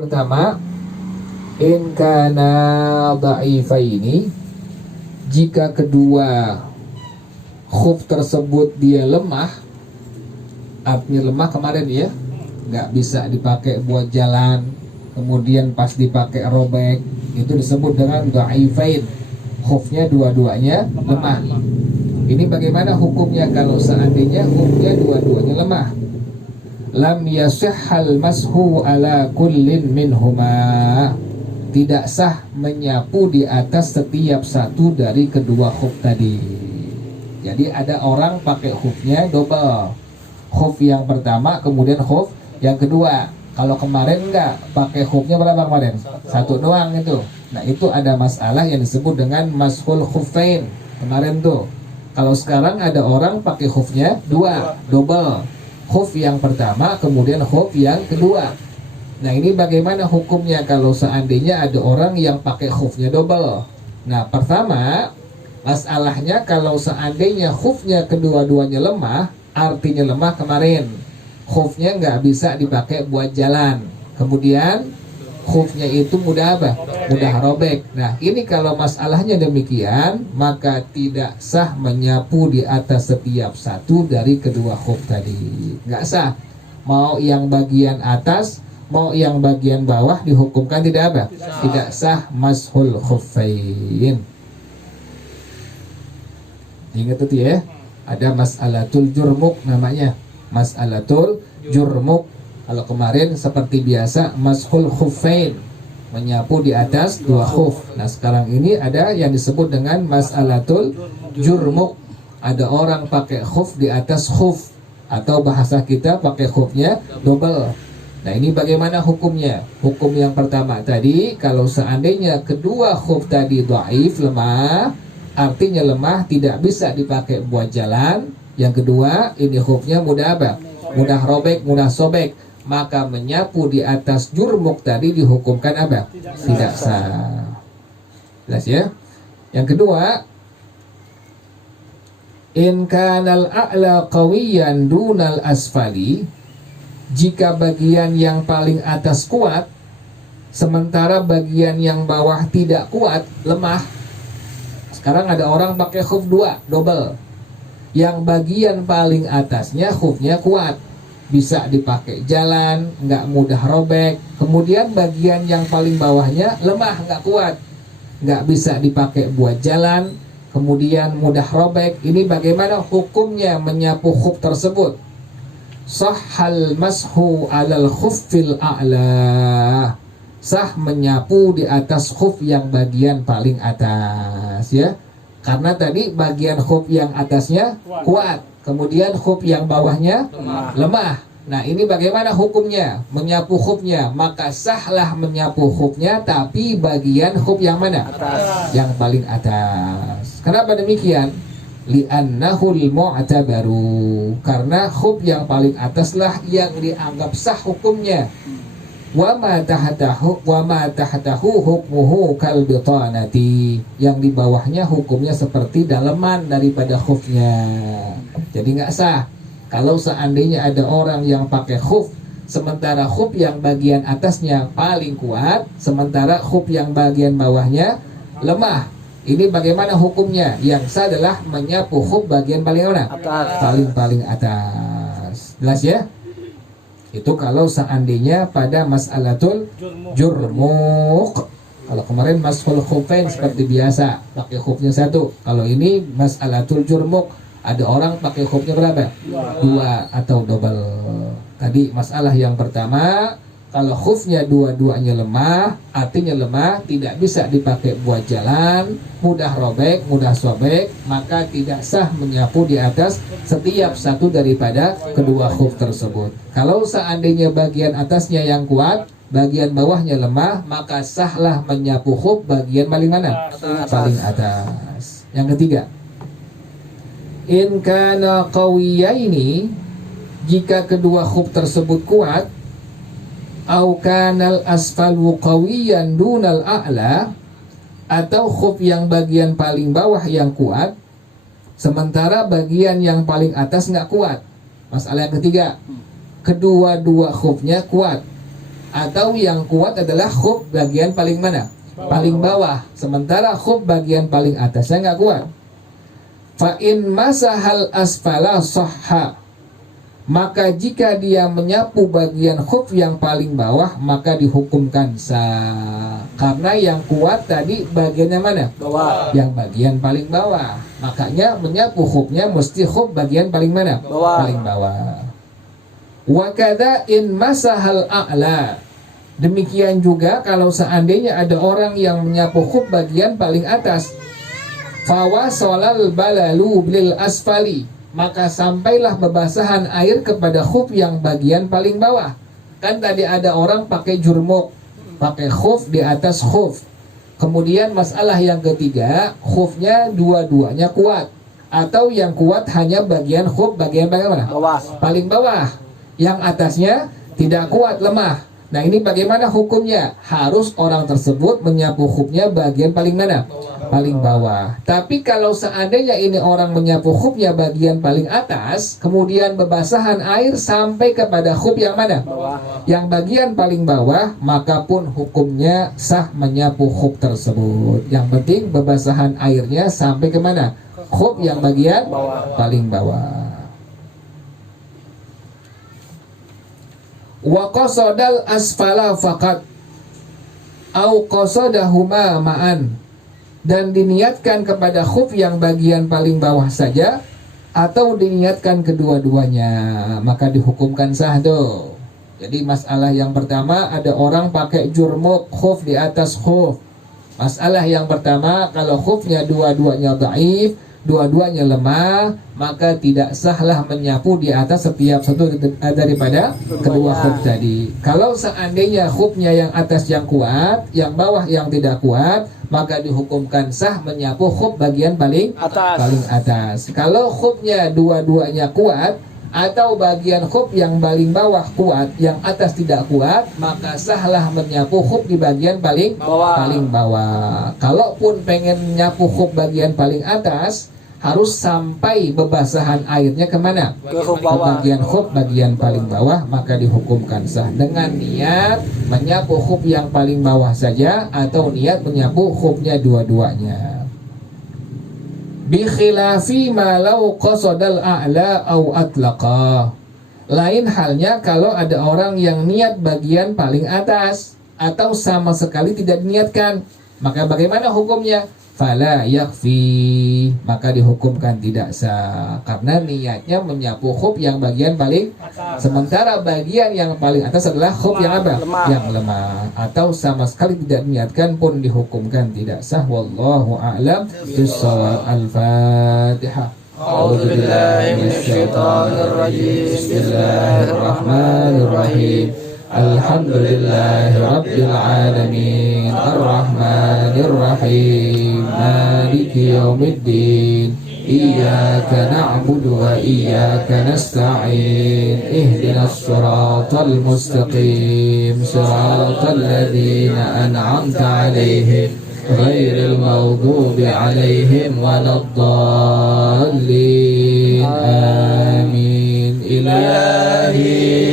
Pertama, in kana dha'ifaini, jika kedua khuf tersebut dia lemah, artinya lemah kemarin ya, nggak bisa dipakai buat jalan, kemudian pas dipakai robek, itu disebut dengan dha'ifain, khufnya dua-duanya lemah. Ini bagaimana hukumnya kalau seandainya khufnya dua-duanya lemah? Lam yasihhal mashu ala kullin minhuma, tidak sah menyapu di atas setiap satu dari kedua khuf tadi. Jadi ada orang pakai khufnya double, khuf yang pertama kemudian khuf yang kedua. Kalau kemarin enggak, pakai khufnya berapa kemarin? Satu doang itu. Nah itu ada masalah yang disebut dengan mashul khufain kemarin tuh. Kalau sekarang ada orang pakai khufnya dua, double, khuf yang pertama kemudian khuf yang kedua. Nah ini bagaimana hukumnya kalau seandainya ada orang yang pakai khufnya double? Nah pertama, masalahnya kalau seandainya khufnya kedua-duanya lemah, artinya lemah kemarin, khufnya nggak bisa dipakai buat jalan, kemudian khufnya itu mudah apa? Mudah robek. Nah ini kalau masalahnya demikian, maka tidak sah menyapu di atas setiap satu dari kedua khuf tadi. Nggak sah. Mau yang bagian atas, mau yang bagian bawah dihukumkan tidak apa? Tidak sah mashul khuffain. Ingat itu ya. Ada mas'alatul jurmuk namanya. Mas'alatul jurmuk. Kalau kemarin seperti biasa mashul khuffain, menyapu di atas dua khuf. Nah sekarang ini ada yang disebut dengan mas'alatul jurmuk. Ada orang pakai khuf di atas khuf, atau bahasa kita pakai khufnya double. Nah ini bagaimana hukumnya? Hukum yang pertama tadi, kalau seandainya kedua khuf tadi dhaif, lemah, artinya lemah, tidak bisa dipakai buat jalan. Yang kedua, ini khufnya mudah apa? Mudah robek, mudah sobek. Maka menyapu di atas jurmuk tadi dihukumkan apa? Tidak sah. Jelas ya? Yang kedua, in kanal a'la qawiyan dunal asfali, jika bagian yang paling atas kuat, sementara bagian yang bawah tidak kuat, lemah. Sekarang ada orang pakai khuf dua, double. Yang bagian paling atasnya khufnya kuat, bisa dipakai jalan, nggak mudah robek. Kemudian bagian yang paling bawahnya lemah, nggak kuat, nggak bisa dipakai buat jalan, kemudian mudah robek. Ini bagaimana hukumnya menyapu khuf tersebut? Sahhal mashu alal khuffil a'la, sah menyapu di atas khuf yang bagian paling atas ya. Karena tadi bagian khuf yang atasnya kuat, kemudian khuf yang bawahnya lemah. Nah ini bagaimana hukumnya menyapu khufnya? Maka sahlah menyapu khufnya, tapi bagian khuf yang mana? Atas. Yang paling atas. Kenapa demikian? Li'annahul mu'tabaru, karena khuf yang paling ataslah yang dianggap sah hukumnya. Wa ma tahtahu hukmuhu kal bitanati, yang di bawahnya hukumnya seperti daleman daripada khufnya. Jadi nggak sah. Kalau seandainya ada orang yang pakai khuf, sementara khuf yang bagian atasnya paling kuat, sementara khuf yang bagian bawahnya lemah, ini bagaimana hukumnya? Yang sah adalah menyapu khuf bagian paling mana? Paling atas. Jelas ya? Itu kalau seandainya pada mas'alatul jurmuk. Kalau kemarin mashul khufain seperti biasa, pakai khufnya satu. Kalau ini mas'alatul jurmuk, ada orang pakai khufnya berapa? Dua atau double. Tadi masalah yang pertama, kalau khufnya dua-duanya lemah, artinya lemah, tidak bisa dipakai buat jalan, mudah robek, mudah sobek, maka tidak sah menyapu di atas setiap satu daripada kedua khuf tersebut. Kalau seandainya bagian atasnya yang kuat, bagian bawahnya lemah, maka sahlah menyapu khuf bagian paling mana? Paling atas. Yang ketiga, in kana qawiyaini, jika kedua khuf tersebut kuat, au kanal asfalu qawiyan dunal a'la, atau khuf yang bagian paling bawah yang kuat, sementara bagian yang paling atas nggak kuat. Masalah yang ketiga, kedua-dua khufnya kuat, atau yang kuat adalah khuf bagian paling mana? Paling bawah. Sementara khuf bagian paling atasnya nggak kuat. Fa in masahal asfala sahha, maka jika dia menyapu bagian khuf yang paling bawah maka dihukumkan sah. Karena yang kuat tadi bagiannya mana? Bawah. Yang bagian paling bawah. Makanya menyapu khufnya mesti khuf bagian paling mana? Bawah. Paling bawah. Wa kadza in masahal a'la. Demikian juga kalau seandainya ada orang yang menyapu khuf bagian paling atas, fawasolal balalu bil asfali, maka sampailah bebasahan air kepada khuf yang bagian paling bawah. Kan tadi ada orang pakai jurmuk, pakai khuf di atas khuf. Kemudian masalah yang ketiga, khufnya dua-duanya kuat, atau yang kuat hanya bagian khuf bagian bagaimana? Bawah. Paling bawah. Yang atasnya tidak kuat, lemah. Nah ini bagaimana hukumnya? Harus orang tersebut menyapu khufnya bagian paling mana? Paling bawah. Tapi kalau seandainya ini orang menyapu khufnya bagian paling atas, kemudian bebasahan air sampai kepada khuf yang mana? Bawah. Yang bagian paling bawah, maka pun hukumnya sah menyapu khuf tersebut. Yang penting bebasahan airnya sampai ke mana? Khuf yang bagian paling bawah. Wa qasadal asfala faqat au qasadahuma ma'an, dan diniatkan kepada khuf yang bagian paling bawah saja atau diniatkan kedua-duanya, maka dihukumkan sah tuh. Jadi masalah yang pertama, ada orang pakai jurmuk khuf di atas khuf. Masalah yang pertama, kalau khufnya dua-duanya dhaif, dua-duanya lemah, maka tidak sahlah menyapu di atas setiap satu daripada kedua khuf tadi. Kalau seandainya khufnya yang atas yang kuat, yang bawah yang tidak kuat, maka dihukumkan sah menyapu khuf bagian paling atas. Kalau khufnya dua-duanya kuat, atau bagian khuf yang paling bawah kuat, yang atas tidak kuat, maka sahlah menyapu khuf di bagian paling bawah. Kalaupun pengen nyapu khuf bagian paling atas, harus sampai bebasahan airnya kemana? Ke khuf Ke bawah. bagian khuf bagian paling bawah, maka dihukumkan sah dengan niat menyapu khuf yang paling bawah saja atau niat menyapu khufnya dua-duanya. Bi khilafi ma law qasadal a'la au atlaqa. Lain halnya kalau ada orang yang niat bagian paling atas atau sama sekali tidak diniatkan, maka bagaimana hukumnya? Fala yakfi, maka dihukumkan tidak sah karena niatnya menyapu khuf yang bagian paling, sementara bagian yang paling atas adalah khuf yang apa? Yang lemah, atau sama sekali tidak diniatkan pun dihukumkan tidak sah. Wallahu a'lam bishawab. Al-Fatihah. A'udzu billahi minasyaitonir rajim. Bismillahirrahmanirrahim. Alhamdulillahi Rabbil Alamin, Ar-Rahmanir Rahim, Maliki Yawmiddin, Iyyaka na'budu wa iyyaka nasta'in, Ihdinas siratal mustaqim, Siratal ladzina an'amta 'alaihim, ghairil maghdubi 'alaihim waladdallin. Amin. Ilahi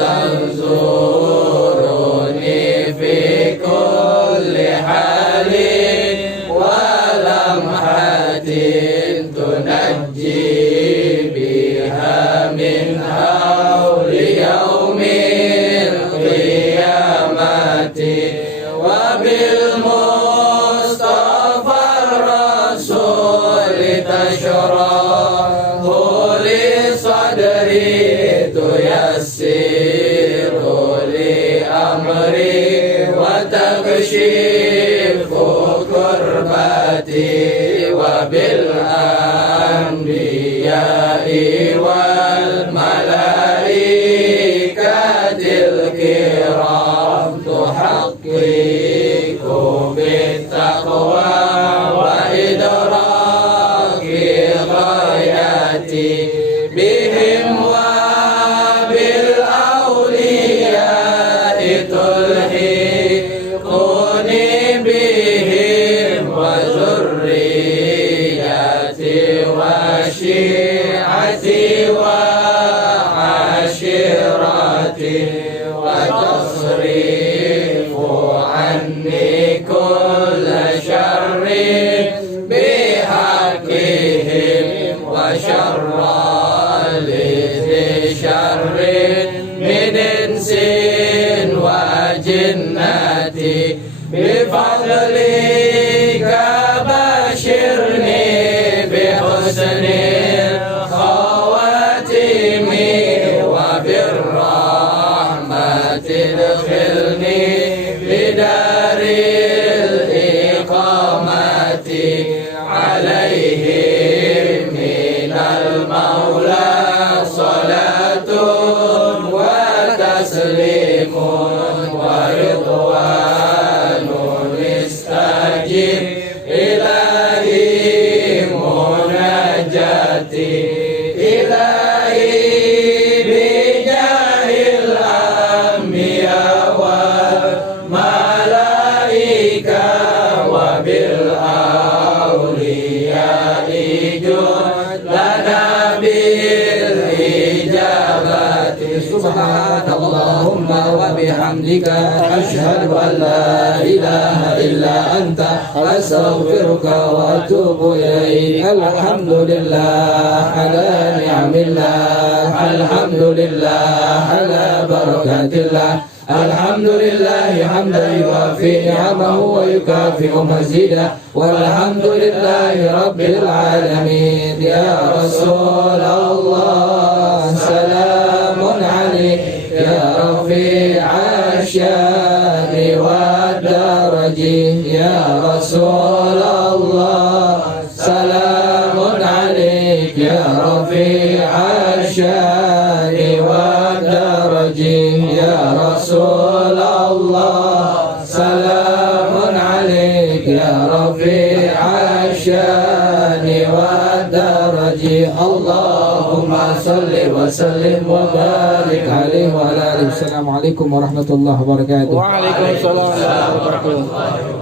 tanzuruni fi kulli halin wa lamhatin tunajji biha min hawli yaumil qiyamati wa bil mustafa rasul tashrahu li sadri tuyassiru li amri wa takshifu kurbati wa bil anbiya'i wal malaikatil kiram tuhaqqiqu bit taqwa wa idraki ghayati bihim wa bil awliya'i tulhiquni bihim wa zurriyati wa syi'ati wa ashirati wa tasrifu anni kulla syarrin bihaqihim wa syarra li syarrin min insin wa jinnati bifadlika bashirni bihusnil khawatimi wa birrahmatil khilni bidaril iqamati alaihim minal maula salatun wa taslimun wa ridwanun istajib ilahi munajati ilahi bijahil anbiya wal malaika wa bil awliya'i lana bil ijabati subhanallahumma wa bihamdika ashhadu an la ilaha illa anta astaghfiruka wa atubu ilaik. Alhamdulillah ala ni'amillah, alhamdulillah ala barakatillah, alhamdulillah hamdan yuwafi ni'amahu wa yukafi'u mazidah, walhamdulillahi rabbil alamin. Ya Rasulullah salamun alaik ya rafi'a syani wa daraji. Ya Rasulullah salamun alaik ya rafi'a syani wa daraji. Ya Rasulullah salamun alaik ya rafi'a syani wa daraji. Allahumma salli wa sallim wa barik alaihi wa ala alihi. Assalamualaikum warahmatullahi wabarakatuh. Waalaikumsalam warahmatullahi wabarakatuh.